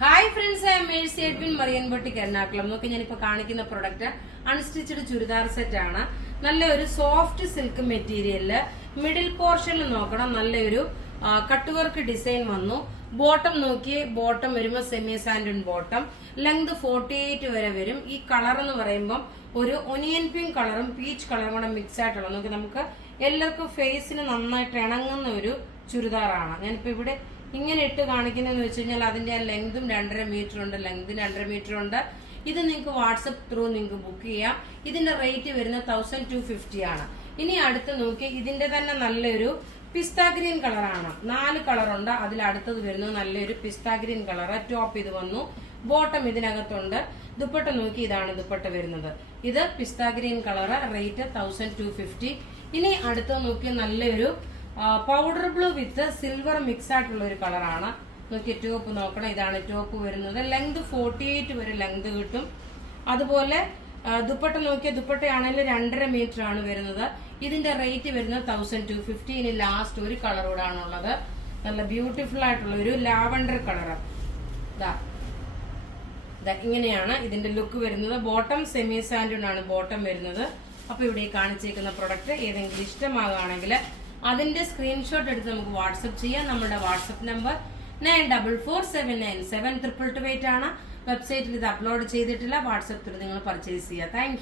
Hi friends, I Mercy Edwin marine boutique Ernakulam. നോക്കി ഞാനിപ്പോ കാണിക്കുന്ന പ്രൊഡക്റ്റ് അൺസ്റ്റിച്ചഡ് ചുരിദാർ സെറ്റ് ആണ്. നല്ലൊരു സോഫ്റ്റ് സിൽക്ക് മെറ്റീരിയലില് മിഡിൽ പോർഷനിൽ നോക്കണം, നല്ലൊരു കട്ട് വർക്ക് ഡിസൈൻ വന്നു. ബോട്ടം നോക്കിയേ, ബോട്ടം വരുമ്പോൾ സെമി സാൻഡൺ ബോട്ടം, ലെങ്ത് 48 വരെ വരും. ഈ കളർ എന്ന് പറയുമ്പോൾ ഒരു ഒനിയൻ പിങ്ക് കളറും പീച്ച് കളറും കൂടെ മിക്സ് ആയിട്ടുള്ള നോക്കി നമുക്ക് എല്ലാവർക്കും ഫേസിന് നന്നായിട്ട് ഇണങ്ങുന്ന ഒരു ചുരിദാറാണ്. ഞാനിപ്പോ ഇവിടെ ഇങ്ങനെ ഇട്ട് കാണിക്കുന്നതെന്ന് വെച്ച് കഴിഞ്ഞാൽ അതിന്റെ ആ ലെങ്തും 2.5 മീറ്റർ ഉണ്ട്, ലെങ്തിന് 2.5 മീറ്റർ ഉണ്ട്. ഇത് നിങ്ങൾക്ക് വാട്സപ്പ് ത്രൂ നിങ്ങൾക്ക് ബുക്ക് ചെയ്യാം. ഇതിന്റെ റേറ്റ് വരുന്നത് 1250 ആണ്. ഇനി അടുത്ത് നോക്കി, ഇതിന്റെ തന്നെ നല്ലൊരു പിസ്ത ഗ്രീൻ കളറാണ്. 4 കളറുണ്ട്, അതിൽ അടുത്തത് വരുന്നത് നല്ലൊരു പിസ്ത ഗ്രീൻ കളർ. ടോപ്പ് ഇത് വന്നു, ബോട്ടം ഇതിനകത്തുണ്ട്. ദുപ്പട്ട നോക്കി, ഇതാണ് ദുപ്പട്ട വരുന്നത്. ഇത് പിസ്ത ഗ്രീൻ കളർ, റേറ്റ് 1250. ഇനി അടുത്ത് നോക്കി നല്ലൊരു പൗഡർ ബ്ലൂ വിത്ത് സിൽവർ മിക്സ് ആയിട്ടുള്ള ഒരു കളറാണ്. നോക്കി ടോപ്പ് നോക്കണം, ഇതാണ് ടോപ്പ് വരുന്നത്. ലെങ്ത് 48 വരെ ലെങ്ത് കിട്ടും. അതുപോലെ ദുപ്പട്ട നോക്കിയ ദുപ്പട്ടയാണെങ്കിൽ 2.5 മീറ്റർ ആണ് വരുന്നത്. ഇതിന്റെ റേറ്റ് വരുന്നത് 1250. ഇനി ലാസ്റ്റ് ഒരു കളറോടാണുള്ളത്, നല്ല ബ്യൂട്ടിഫുൾ ആയിട്ടുള്ള ഒരു ലാവണ്ടർ കളർ. ഇങ്ങനെയാണ് ഇതിന്റെ ലുക്ക് വരുന്നത്. ബോട്ടം സെമി സാൻഡൺ ആണ് ബോട്ടം വരുന്നത്. അപ്പൊ ഇവിടെ കാണിച്ചേക്കുന്ന പ്രൊഡക്റ്റ് ഏതെങ്കിലും ഇഷ്ടമാകുകയാണെങ്കിൽ അതിന്റെ സ്ക്രീൻഷോട്ട് എടുത്ത് നമുക്ക് വാട്സപ്പ് ചെയ്യാം. നമ്മുടെ വാട്സപ്പ് നമ്പർ 9447972228 ആണ്. വെബ്സൈറ്റിൽ ഇത് അപ്ലോഡ് ചെയ്തിട്ടില്ല. വാട്സപ്പ് ത്രൂ നിങ്ങൾ പർച്ചേസ് ചെയ്യുക. താങ്ക്